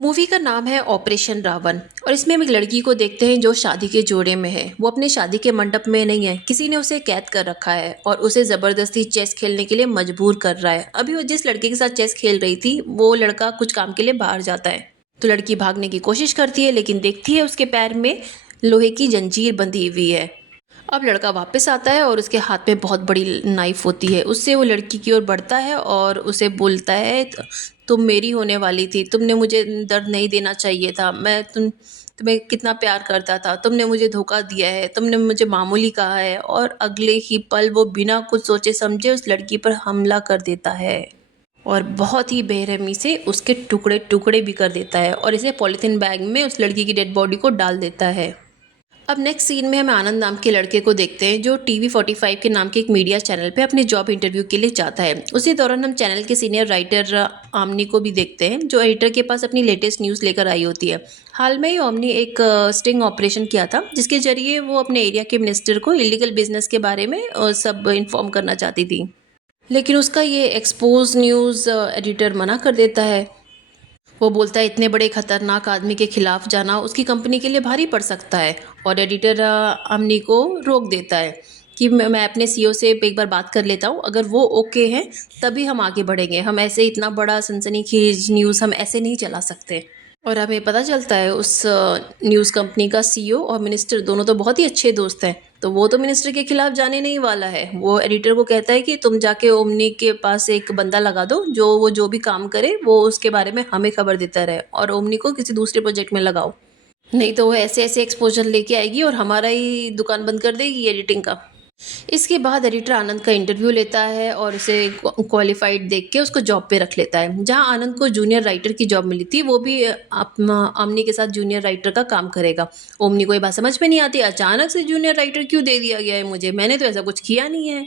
Movie का नाम है ऑपरेशन रावण। और इसमें हम एक लड़की को देखते हैं जो शादी के जोड़े में है। वो अपने शादी के मंडप में नहीं है, किसी ने उसे कैद कर रखा है और उसे जबरदस्ती चेस खेलने के लिए मजबूर कर रहा है। अभी वो जिस लड़के के साथ चेस खेल रही थी वो लड़का कुछ काम के लिए बाहर जाता है, तो लड़की भागने की कोशिश करती है लेकिन देखती है उसके पैर में लोहे की जंजीर बंधी हुई है। अब लड़का वापस आता है और उसके हाथ में बहुत बड़ी नाइफ होती है। उससे वो लड़की की ओर बढ़ता है और उसे बोलता है, तुम मेरी होने वाली थी, तुमने मुझे दर्द नहीं देना चाहिए था। मैं तुम्हें कितना प्यार करता था, तुमने मुझे धोखा दिया है, तुमने मुझे मामूली कहा है। और अगले ही पल वो बिना कुछ सोचे समझे उस लड़की पर हमला कर देता है और बहुत ही बेरहमी से उसके टुकड़े टुकड़े भी कर देता है और इसे पॉलिथीन बैग में उस लड़की की डेड बॉडी को डाल देता है। अब नेक्स्ट सीन में हम आनंद नाम के लड़के को देखते हैं जो TV45 के नाम के एक मीडिया चैनल पे अपने जॉब इंटरव्यू के लिए जाता है। उसी दौरान हम चैनल के सीनियर राइटर आमनी को भी देखते हैं जो एडिटर के पास अपनी लेटेस्ट न्यूज़ लेकर आई होती है। हाल में ही आमनी एक स्टिंग ऑपरेशन किया था जिसके जरिए वो अपने एरिया के मिनिस्टर को इलीगल बिजनेस के बारे में सब इन्फॉर्म करना चाहती थी, लेकिन उसका ये एक्सपोज न्यूज़ एडिटर मना कर देता है। वो बोलता है इतने बड़े खतरनाक आदमी के खिलाफ जाना उसकी कंपनी के लिए भारी पड़ सकता है। और एडिटर अमनी को रोक देता है कि मैं अपने CEO से एक बार बात कर लेता हूँ, अगर वो ओके हैं तभी हम आगे बढ़ेंगे। हम ऐसे इतना बड़ा सनसनीखेज न्यूज़ हम ऐसे नहीं चला सकते। और हमें पता चलता है उस न्यूज़ कंपनी का CEO और मिनिस्टर दोनों तो बहुत ही अच्छे दोस्त हैं, तो वो तो मिनिस्टर के खिलाफ जाने नहीं वाला है। वो एडिटर को कहता है कि तुम जाके ओमनी के पास एक बंदा लगा दो, वो जो भी काम करे वो उसके बारे में हमें खबर देता रहे, और ओमनी को किसी दूसरे प्रोजेक्ट में लगाओ, नहीं तो वो ऐसे ऐसे एक्सपोजर लेके आएगी और हमारा ही दुकान बंद कर देगी एडिटिंग का। इसके बाद एडिटर आनंद का इंटरव्यू लेता है और उसे क्वालिफाइड देख के उसको जॉब पे रख लेता है। जहां आनंद को जूनियर राइटर की जॉब मिली थी वो भी आमनी के साथ जूनियर राइटर का काम करेगा। ओमनी को ये बात समझ में नहीं आती, अचानक से जूनियर राइटर क्यों दे दिया गया है मुझे, मैंने तो ऐसा कुछ किया नहीं है।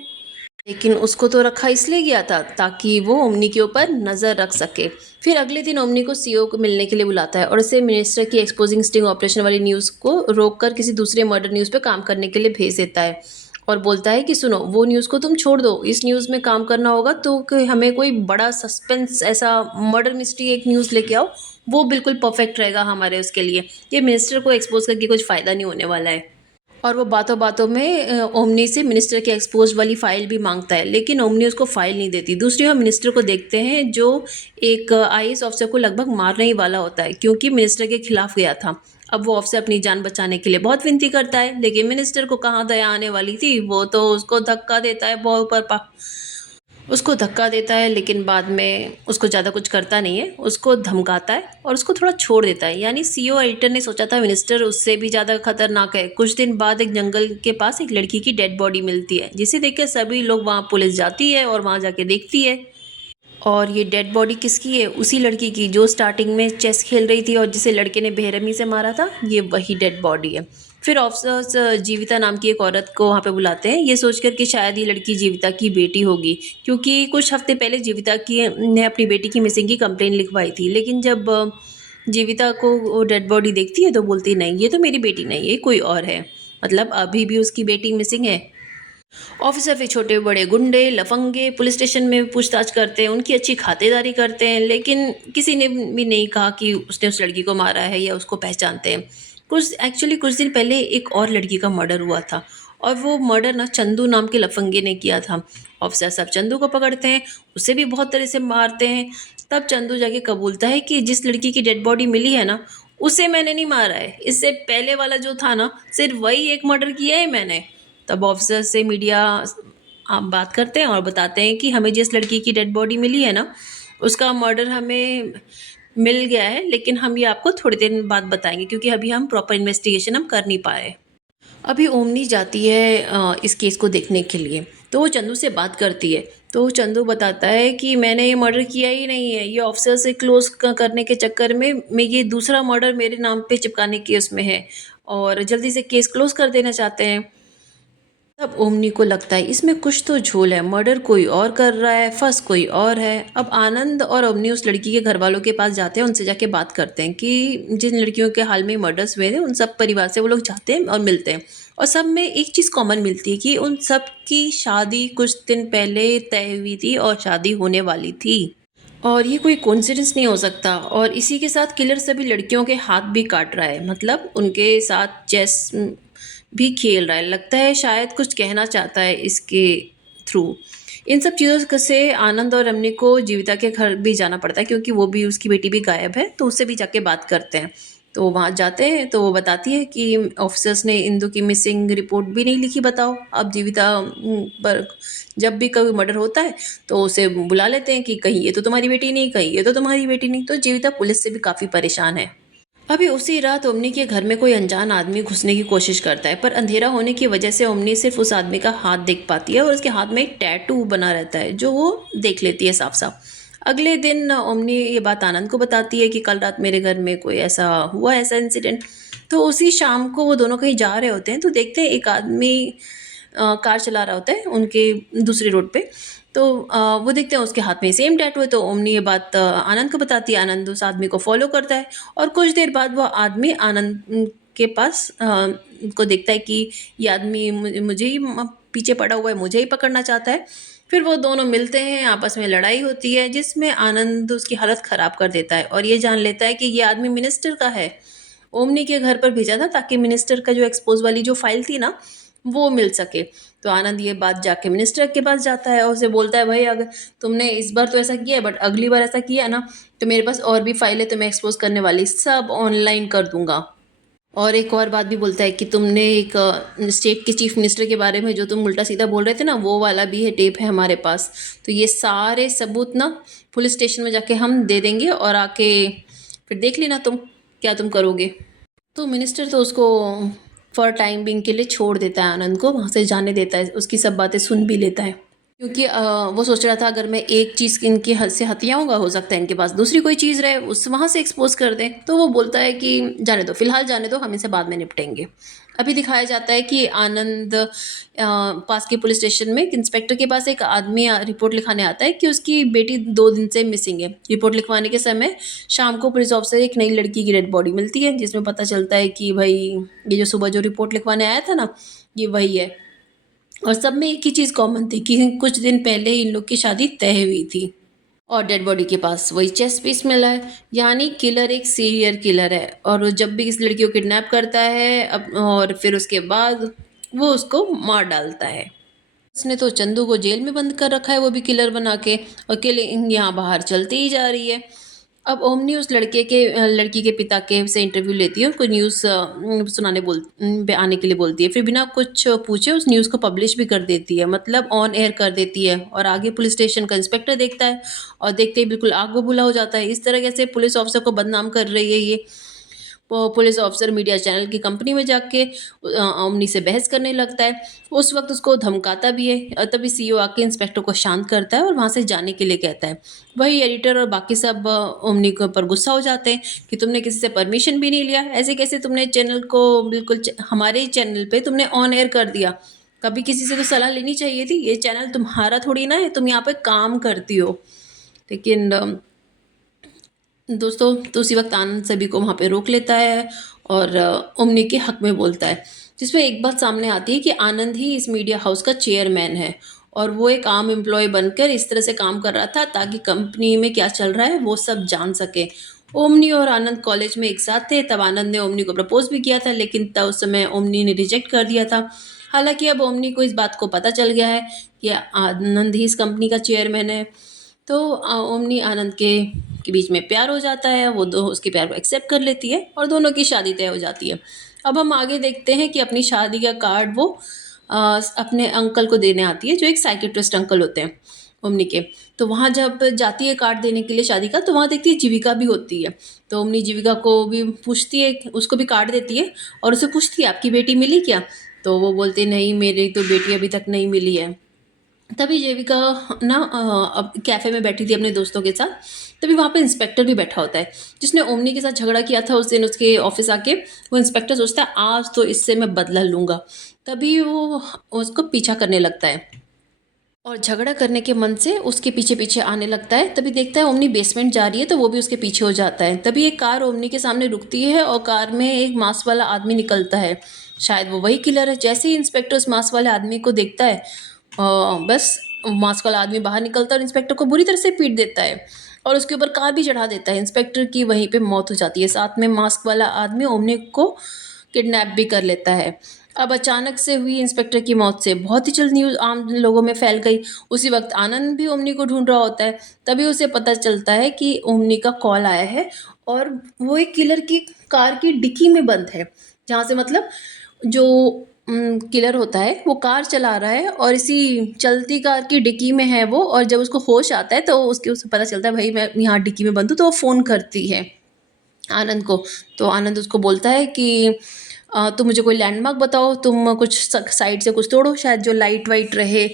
लेकिन उसको तो रखा इसलिए गया था ताकि वो ओमनी के ऊपर नज़र रख सके। फिर अगले दिन ओमनी को CEO को मिलने के लिए बुलाता है और उसे मिनिस्टर की एक्सपोजिंग स्टिंग ऑपरेशन वाली न्यूज़ को रोककर किसी दूसरे मर्डर न्यूज़ पे काम करने के लिए भेज देता है और बोलता है कि सुनो, वो न्यूज़ को तुम छोड़ दो, इस न्यूज़ में काम करना होगा तो हमें कोई बड़ा सस्पेंस ऐसा मर्डर मिस्ट्री एक न्यूज़ लेके आओ, वो बिल्कुल परफेक्ट रहेगा हमारे उसके लिए। ये मिनिस्टर को एक्सपोज करके कुछ फ़ायदा नहीं होने वाला है। और वो बातों बातों में ओमनी से मिनिस्टर के एक्सपोज वाली फाइल भी मांगता है, लेकिन ओमनी उसको फाइल नहीं देती। दूसरी ओर मिनिस्टर को देखते हैं जो एक IAS ऑफिसर को लगभग मारने ही वाला होता है क्योंकि मिनिस्टर के खिलाफ गया था। अब वो ऑफिसर अपनी जान बचाने के लिए बहुत विनती करता है, लेकिन मिनिस्टर को कहाँ दया आने वाली थी, वो तो उसको धक्का देता है बहुत ऊपर उसको धक्का देता है, लेकिन बाद में उसको ज़्यादा कुछ करता नहीं है, उसको धमकाता है और उसको थोड़ा छोड़ देता है। यानी CEO एडिटर ने सोचा था मिनिस्टर उससे भी ज़्यादा खतरनाक है। कुछ दिन बाद एक जंगल के पास एक लड़की की डेड बॉडी मिलती है जिसे देखकर सभी लोग वहाँ, पुलिस जाती है और वहाँ जाके देखती है। और ये डेड बॉडी किसकी है? उसी लड़की की जो स्टार्टिंग में चेस खेल रही थी और जिसे लड़के ने बेरहमी से मारा था, ये वही डेड बॉडी है। फिर ऑफिसर्स जीविता नाम की एक औरत को वहाँ पे बुलाते हैं, ये सोचकर कि शायद ये लड़की जीविता की बेटी होगी, क्योंकि कुछ हफ्ते पहले जीविता की ने अपनी बेटी की मिसिंग की कंप्लेन लिखवाई थी। लेकिन जब जीविता को वो डेड बॉडी देखती है तो बोलती नहीं, ये तो मेरी बेटी नहीं, ये कोई और है। मतलब अभी भी उसकी बेटी मिसिंग है। ऑफिसर फिर छोटे बड़े गुंडे लफंगे पुलिस स्टेशन में पूछताछ करते हैं, उनकी अच्छी खातिरदारी करते हैं, लेकिन किसी ने भी नहीं कहा कि उसने उस लड़की को मारा है या उसको पहचानते हैं। कुछ दिन पहले एक और लड़की का मर्डर हुआ था और वो मर्डर ना चंदू नाम के लफंगे ने किया था। ऑफिसर सब चंदू को पकड़ते हैं, उसे भी बहुत तरह से मारते हैं। तब चंदू जाके कबूलता है कि जिस लड़की की डेड बॉडी मिली है ना, उसे मैंने नहीं मारा है, इससे पहले वाला जो था ना, सिर्फ वही एक मर्डर किया है मैंने। तब ऑफिसर से मीडिया आप बात करते हैं और बताते हैं कि हमें जिस लड़की की डेड बॉडी मिली है ना, उसका मर्डर हमें मिल गया है, लेकिन हम ये आपको थोड़ी देर बाद बताएंगे क्योंकि अभी हम प्रॉपर इन्वेस्टिगेशन हम कर नहीं पाए। अभी ओमनी जाती है इस केस को देखने के लिए, तो वो चंदू से बात करती है। तो चंदू बताता है कि मैंने ये मर्डर किया ही नहीं है, ये ऑफिसर से क्लोज करने के चक्कर में मैं ये दूसरा मर्डर मेरे नाम पे चिपकाने के उसमें है और जल्दी से केस क्लोज कर देना चाहते हैं। तब ओमनी को लगता है इसमें कुछ तो झोल है, मर्डर कोई और कर रहा है, फंस कोई और है। अब आनंद और ओमनी उस लड़की के घर वालों के पास जाते हैं, उनसे जाके बात करते हैं कि जिन लड़कियों के हाल में मर्डर्स हुए थे उन सब परिवार से वो लोग जाते हैं और मिलते हैं। और सब में एक चीज़ कॉमन मिलती है कि उन सब की शादी कुछ दिन पहले तय हुई थी और शादी होने वाली थी। और ये कोई कोइंसिडेंस नहीं हो सकता। और इसी के साथ किलर सभी लड़कियों के हाथ भी काट रहा है, मतलब उनके साथ चेस भी खेल रहा है। लगता है शायद कुछ कहना चाहता है इसके थ्रू। इन सब चीज़ों से आनंद और रमनी को जीविता के घर भी जाना पड़ता है, क्योंकि वो भी, उसकी बेटी भी गायब है, तो उससे भी जाके बात करते हैं। तो वहाँ जाते हैं तो वो बताती है कि ऑफिसर्स ने इंदु की मिसिंग रिपोर्ट भी नहीं लिखी। बताओ, अब जीविता पर जब भी कभी मर्डर होता है तो उसे बुला लेते हैं कि कहीं ये तो तुम्हारी बेटी नहीं, कहीं ये तो तुम्हारी बेटी नहीं। तो जीविता पुलिस से भी काफ़ी परेशान है। अभी उसी रात ओमनी के घर में कोई अनजान आदमी घुसने की कोशिश करता है, पर अंधेरा होने की वजह से ओमनी सिर्फ उस आदमी का हाथ देख पाती है, और उसके हाथ में एक टैटू बना रहता है जो वो देख लेती है साफ साफ। अगले दिन ओमनी ये बात आनंद को बताती है कि कल रात मेरे घर में कोई ऐसा हुआ, ऐसा इंसिडेंट। तो उसी शाम को वो दोनों कहीं जा रहे होते हैं, तो देखते हैं एक आदमी कार चला रहा होता है उनके दूसरी रोड पे। तो वो देखते हैं उसके हाथ में सेम टैटू है। तो ओमनी ये बात आनंद को बताती है। आनंद उस आदमी को फॉलो करता है, और कुछ देर बाद वो आदमी आनंद के पास को देखता है कि ये आदमी मुझे ही पीछे पड़ा हुआ है, मुझे ही पकड़ना चाहता है। फिर वो दोनों मिलते हैं, आपस में लड़ाई होती है जिसमें आनंद उसकी हालत ख़राब कर देता है, और ये जान लेता है कि ये आदमी मिनिस्टर का है। ओमनी के घर पर भेजा था ताकि मिनिस्टर का जो एक्सपोज वाली जो फाइल थी ना, वो मिल सके। तो आनंद ये बात जाके मिनिस्टर के पास जाता है और उसे बोलता है, भाई अगर तुमने इस बार तो ऐसा किया है, बट अगली बार ऐसा किया ना, तो मेरे पास और भी फाइल है, तो मैं एक्सपोज करने वाली सब ऑनलाइन कर दूंगा। और एक और बात भी बोलता है कि तुमने एक स्टेट के चीफ मिनिस्टर के बारे में जो तुम उल्टा सीधा बोल रहे थे ना, वो वाला भी है, टेप है हमारे पास। तो ये सारे सबूत ना पुलिस स्टेशन में जाके हम दे देंगे, और आके फिर देख लेना तुम क्या तुम करोगे। तो मिनिस्टर तो उसको फॉर टाइम बिंग के लिए छोड़ देता है, आनंद को वहाँ से जाने देता है, उसकी सब बातें सुन भी लेता है। क्योंकि वो सोच रहा था अगर मैं एक चीज़ इनके हद से हथियाऊंगा, हो सकता है इनके पास दूसरी कोई चीज़ रहे, उस वहाँ से एक्सपोज कर दें। तो वो बोलता है कि जाने दो, फिलहाल जाने दो, हम इसे बाद में निपटेंगे। अभी दिखाया जाता है कि आनंद पास के पुलिस स्टेशन में एक इंस्पेक्टर के पास एक आदमी रिपोर्ट लिखाने आता है कि उसकी बेटी 2 दिन से मिसिंग है। रिपोर्ट लिखवाने के समय शाम को पुलिस ऑफिसर एक नई लड़की की डेड बॉडी मिलती है, जिसमें पता चलता है कि भाई ये जो सुबह जो रिपोर्ट लिखवाने आया था ना, ये वही है। और सब में एक ही चीज़ कॉमन थी कि कुछ दिन पहले ही इन लोग की शादी तय हुई थी। और डेड बॉडी के पास वही चेस पीस मिला है, यानी किलर एक सीरियल किलर है, और वो जब भी किसी लड़की को किडनैप करता है अब, और फिर उसके बाद वो उसको मार डालता है। उसने तो चंदू को जेल में बंद कर रखा है, वो भी किलर बना के, और किलिंग यहाँ बाहर चलती ही जा रही है। अब ओमनी उस लड़की के पिता के से इंटरव्यू लेती है, उसको न्यूज़ सुनाने आने के लिए बोलती है। फिर बिना कुछ पूछे उस न्यूज़ को पब्लिश भी कर देती है, मतलब ऑन एयर कर देती है। और आगे पुलिस स्टेशन का इंस्पेक्टर देखता है, और देखते ही बिल्कुल आग बबूला हो जाता है। इस तरह कैसे पुलिस ऑफिसर को बदनाम कर रही है ये। वो पुलिस ऑफिसर मीडिया चैनल की कंपनी में जाके ओमनी से बहस करने लगता है। उस वक्त उसको धमकाता भी है, और तभी सीईओ आके इंस्पेक्टर को शांत करता है और वहाँ से जाने के लिए कहता है। वही एडिटर और बाकी सब ओमनी के ऊपर गुस्सा हो जाते हैं कि तुमने किसी से परमिशन भी नहीं लिया, ऐसे कैसे तुमने चैनल को बिल्कुल हमारे ही चैनल पे तुमने ऑन एयर कर दिया। कभी किसी से तो सलाह लेनी चाहिए थी, ये चैनल तुम्हारा थोड़ी ना है, तुम यहाँ पे काम करती हो। लेकिन दोस्तों, तो उसी वक्त आनंद सभी को वहाँ पे रोक लेता है और ओमनी के हक में बोलता है, जिसमें एक बात सामने आती है कि आनंद ही इस मीडिया हाउस का चेयरमैन है, और वो एक आम एम्प्लॉय बनकर इस तरह से काम कर रहा था ताकि कंपनी में क्या चल रहा है वो सब जान सके। ओमनी और आनंद कॉलेज में एक साथ थे, तब आनंद ने ओमनी को प्रपोज भी किया था, लेकिन तब उस समय ओमनी ने रिजेक्ट कर दिया था। हालांकि अब ओमनी को इस बात को पता चल गया है कि आनंद ही इस कंपनी का चेयरमैन है। तो ओमनी आनंद के बीच में प्यार हो जाता है, वो दो उसके प्यार को एक्सेप्ट कर लेती है, और दोनों की शादी तय हो जाती है। अब हम आगे देखते हैं कि अपनी शादी का कार्ड वो अपने अंकल को देने आती है, जो एक साइकियाट्रिस्ट अंकल होते हैं ओमनी के। तो वहाँ जब जाती है कार्ड देने के लिए शादी का, तो वहाँ देखती है जीविका भी होती है। तो ओमनी जीविका को भी पूछती है, उसको भी कार्ड देती है, और उसे पूछती है आपकी बेटी मिली क्या। तो वो बोलती नहीं, मेरी तो बेटी अभी तक नहीं मिली है। तभी जेविका ना अब कैफ़े में बैठी थी अपने दोस्तों के साथ। तभी वहाँ पे इंस्पेक्टर भी बैठा होता है, जिसने ओमनी के साथ झगड़ा किया था उस दिन उसके ऑफिस आके। वो इंस्पेक्टर सोचता है आज तो इससे मैं बदला लूँगा। तभी वो उसको पीछा करने लगता है, और झगड़ा करने के मन से उसके पीछे पीछे आने लगता है। तभी देखता है ओमनी बेसमेंट जा रही है, तो वो भी उसके पीछे हो जाता है। तभी एक कार ओमनी के सामने रुकती है, और कार में एक मास्क वाला आदमी निकलता है। शायद वो वही किलर है। जैसे ही इंस्पेक्टर उस मास्क वाले आदमी को देखता है, बस मास्क वाला आदमी बाहर निकलता है और इंस्पेक्टर को बुरी तरह से पीट देता है। और उसके ऊपर कार भी चढ़ा देता है। इंस्पेक्टर की वहीं पे मौत हो जाती है। साथ में मास्क वाला आदमी ओमनी को किडनैप भी कर लेता है। अब अचानक से हुई इंस्पेक्टर की मौत से बहुत ही जल्द न्यूज़ आम लोगों में फैल गई। उसी वक़्त आनंद भी ओमनी को ढूँढ रहा होता है। तभी उसे पता चलता है कि ओमनी का कॉल आया है और वो एक किलर की कार की डिक्की में बंद है। जहाँ से मतलब जो किलर होता है वो कार चला रहा है और इसी चलती कार की डिक्की में है वो, और जब उसको होश आता है तो उसके उसे पता चलता है भाई मैं यहाँ डिक्की में बंद हूँ, तो वो फ़ोन करती है आनंद को। तो आनंद उसको बोलता है कि तुम मुझे कोई लैंडमार्क बताओ, तुम कुछ साइड से कुछ तोड़ो शायद जो लाइट वाइट रहे,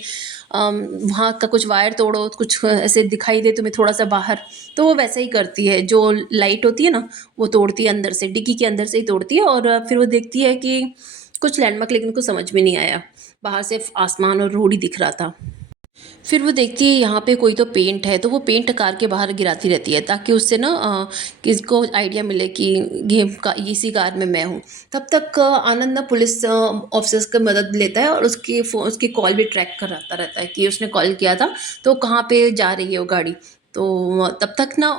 वहाँ का कुछ वायर तोड़ो, कुछ ऐसे दिखाई दे तुम्हें थोड़ा सा बाहर। तो वो वैसे ही करती है, जो लाइट होती है ना वो तोड़ती है अंदर से, डिक्की के अंदर से ही तोड़ती है। और फिर वो देखती है कि कुछ लैंडमार्क, लेकिन उसको समझ में नहीं आया, बाहर से आसमान और रोड ही दिख रहा था। फिर वो देखती है यहाँ पे कोई तो पेंट है, तो वो पेंट कार के बाहर गिराती रहती है ताकि उससे ना किसको आइडिया मिले कि ये इसी कार में मैं हूँ। तब तक आनंद ना पुलिस ऑफिसर्स की मदद लेता है और उसकी कॉल भी ट्रैक कराता रहता है कि उसने कॉल किया था तो कहाँ पे जा रही है वो गाड़ी। तो तब तक ना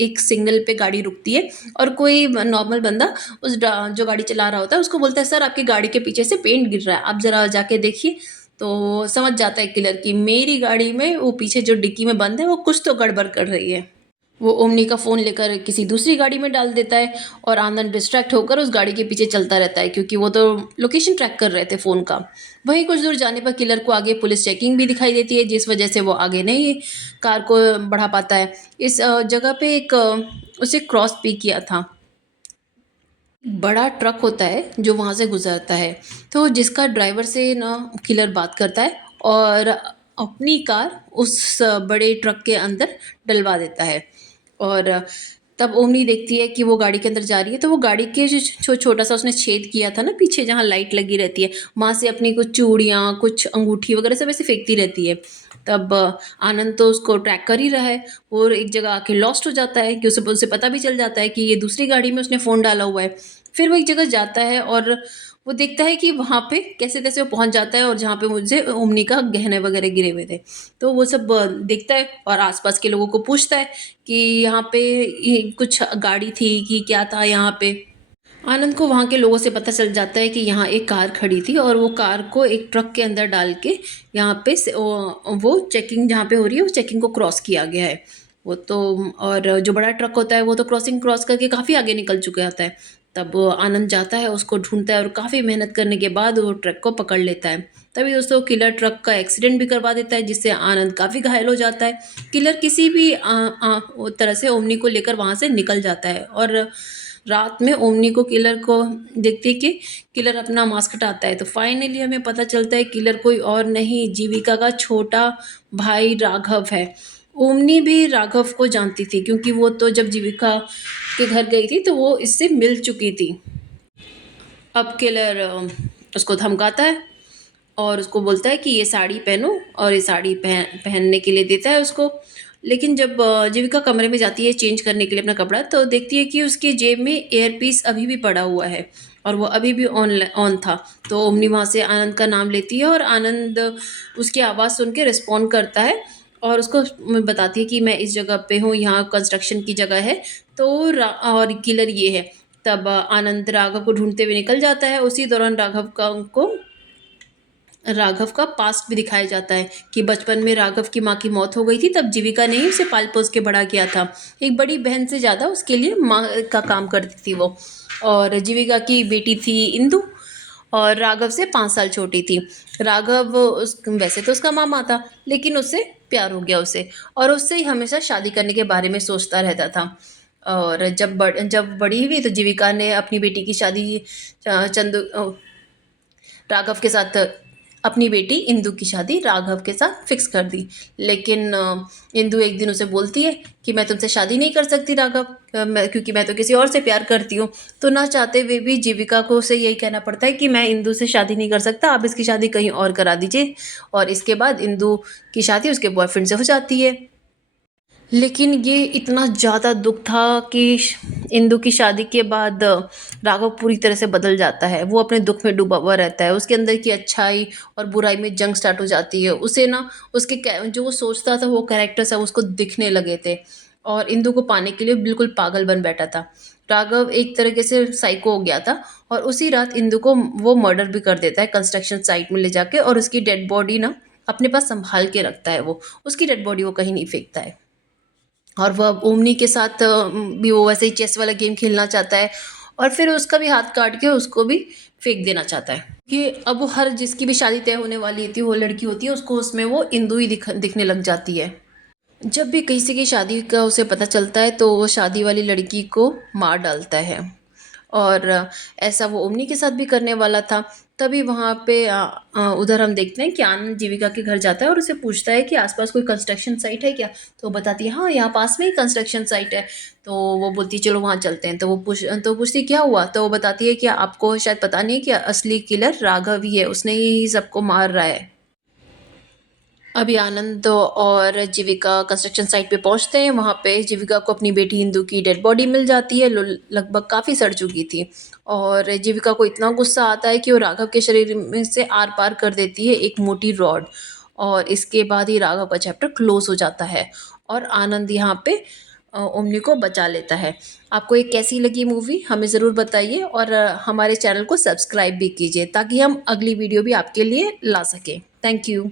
एक सिग्नल पे गाड़ी रुकती है और कोई नॉर्मल बंदा जो गाड़ी चला रहा होता है उसको बोलता है, सर आपकी गाड़ी के पीछे से पेंट गिर रहा है, आप ज़रा जाके देखिए। तो समझ जाता है किलर कि मेरी गाड़ी में वो पीछे जो डिक्की में बंद है वो कुछ तो गड़बड़ कर रही है। वो ओमनी का फ़ोन लेकर किसी दूसरी गाड़ी में डाल देता है और आनंद डिस्ट्रैक्ट होकर उस गाड़ी के पीछे चलता रहता है क्योंकि वो तो लोकेशन ट्रैक कर रहे थे फ़ोन का। वहीं कुछ दूर जाने पर किलर को आगे पुलिस चेकिंग भी दिखाई देती है, जिस वजह से वो आगे नहीं कार को बढ़ा पाता है। इस जगह पे एक उसे क्रॉस भी किया था, बड़ा ट्रक होता है जो वहाँ से गुजरता है, तो जिसका ड्राइवर से ना किलर बात करता है और अपनी कार उस बड़े ट्रक के अंदर डलवा देता है। और तब ओमनी देखती है कि वो गाड़ी के अंदर जा रही है, तो वो गाड़ी के जो छोटा सा उसने छेद किया था ना पीछे जहाँ लाइट लगी रहती है, वहाँ से अपनी कुछ चूड़ियाँ, कुछ अंगूठी वगैरह सब ऐसे फेंकती रहती है। तब आनंद तो उसको ट्रैक कर ही रहा है और एक जगह आके लॉस्ट हो जाता है कि उसे उसे पता भी चल जाता है कि ये दूसरी गाड़ी में उसने फ़ोन डाला हुआ है। फिर वो एक जगह जाता है और वो देखता है कि वहाँ पे कैसे-तैसे वो पहुँच जाता है और जहाँ पे मुझे ओमनी का गहने वगैरह गिरे हुए थे। तो वो सब देखता है और आस-पास के लोगों को पूछता है कि यहाँ पे ये कुछ गाड़ी थी कि क्या था यहाँ पे? आनंद को वहाँ के लोगों से पता चल जाता है कि यहाँ एक कार खड़ी थी और वो कार को एक ट्रक के अंदर डाल के यहाँ पे से वो चेकिंग जहाँ पे हो रही है, उस चेकिंग को क्रॉस किया गया है। वो तो और जो बड़ा ट्रक होता है वो तो क्रॉसिंग क्रॉस करके काफ़ी आगे निकल चुका होता है। तब वो आनंद जाता है, उसको ढूँढता है और काफ़ी मेहनत करने के बाद वो ट्रक को पकड़ लेता है। तभी दोस्तों किलर ट्रक का एक्सीडेंट भी करवा देता है जिससे आनंद काफ़ी घायल हो जाता है। किलर किसी भी वो तरह से ओमनी को लेकर वहाँ से निकल जाता है और रात में ओमनी को किलर को देखती है कि किलर अपना मास्क हटाता है, तो फाइनली हमें पता चलता है किलर कोई और नहीं, जीविका का छोटा भाई राघव है। ओमनी भी राघव को जानती थी क्योंकि वो तो जब जीविका के घर गई थी तो वो इससे मिल चुकी थी। अब किलर उसको धमकाता है और उसको बोलता है कि ये साड़ी पहनो, और ये साड़ी पहनने के लिए देता है उसको। लेकिन जब जीविका कमरे में जाती है चेंज करने के लिए अपना कपड़ा, तो देखती है कि उसकी जेब में एयरपीस अभी भी पड़ा हुआ है और वो अभी भी ऑन था। तो ओमनी वहाँ से आनंद का नाम लेती है और आनंद उसकी आवाज़ सुन के रिस्पॉन्ड करता है और उसको बताती है कि मैं इस जगह पे हूँ, यहाँ कंस्ट्रक्शन की जगह है। तो और किलर ये है। तब आनंद राघव को ढूंढते हुए निकल जाता है। उसी दौरान राघव का पास्ट भी दिखाया जाता है कि बचपन में राघव की माँ की मौत हो गई थी, तब जीविका ने ही उसे पाल पोस के बड़ा किया था। एक बड़ी बहन से ज़्यादा उसके लिए माँ का काम करती थी वो। और जीविका की बेटी थी इंदु और राघव से 5 साल छोटी थी। राघव उस वैसे तो उसका मामा था, लेकिन उससे प्यार हो गया उसे, और उससे ही हमेशा शादी करने के बारे में सोचता रहता था। और जब बड़ी हुई तो जीविका ने अपनी बेटी की शादी चंदू राघव के साथ अपनी बेटी इंदु की शादी राघव के साथ फिक्स कर दी। लेकिन इंदु एक दिन उसे बोलती है कि मैं तुमसे शादी नहीं कर सकती राघव, क्योंकि मैं तो किसी और से प्यार करती हूँ। तो ना चाहते हुए भी जीविका को उसे यही कहना पड़ता है कि मैं इंदु से शादी नहीं कर सकता, आप इसकी शादी कहीं और करा दीजिए। और इसके बाद इंदु की शादी उसके बॉयफ्रेंड से हो जाती है। लेकिन ये इतना ज़्यादा दुख था कि इंदु की शादी के बाद राघव पूरी तरह से बदल जाता है। वो अपने दुख में डूबा हुआ रहता है। उसके अंदर की अच्छाई और बुराई में जंग स्टार्ट हो जाती है। उसे ना उसके जो वो सोचता था वो कैरेक्टर्स है उसको दिखने लगे थे और इंदु को पाने के लिए बिल्कुल पागल बन बैठा था। राघव एक तरीके से साइको हो गया था और उसी रात इंदु को वो मर्डर भी कर देता है कंस्ट्रक्शन साइट में ले जाके और उसकी डेड बॉडी ना अपने पास संभाल के रखता है वो। उसकी डेड बॉडी वो कहीं नहीं फेंकता है। और वह ओमनी के साथ भी वो वैसे ही चेस वाला गेम खेलना चाहता है और फिर उसका भी हाथ काट के उसको भी फेंक देना चाहता है कि अब वो हर जिसकी भी शादी तय होने वाली थी वो लड़की होती है उसको उसमें वो इंदु ही दिखने लग जाती है। जब भी किसी की शादी का उसे पता चलता है तो वो शादी वाली लड़की को मार डालता है और ऐसा वो ओमनी के साथ भी करने वाला था। तभी वहाँ पे उधर हम देखते हैं कि आनंद जीविका के घर जाता है और उसे पूछता है कि आसपास कोई कंस्ट्रक्शन साइट है क्या। तो वो बताती है हाँ यहाँ पास में ही कंस्ट्रक्शन साइट है। तो वो बोलती है चलो वहाँ चलते हैं। तो पूछती क्या हुआ। तो वो बताती है कि आपको शायद पता नहीं है कि असली किलर राघव ही है, उसने ही सबको मार रहा है। अभी आनंद और जीविका कंस्ट्रक्शन साइट पे पहुंचते हैं। वहाँ पे जीविका को अपनी बेटी इंदु की डेड बॉडी मिल जाती है, लगभग काफ़ी सड़ चुकी थी। और जीविका को इतना गुस्सा आता है कि वो राघव के शरीर में से आर पार कर देती है एक मोटी रॉड। और इसके बाद ही राघव का चैप्टर क्लोज हो जाता है और आनंद यहाँ पे ओमनी को बचा लेता है। आपको ये कैसी लगी मूवी हमें ज़रूर बताइए और हमारे चैनल को सब्सक्राइब भी कीजिए ताकि हम अगली वीडियो भी आपके लिए ला सकें। Thank you.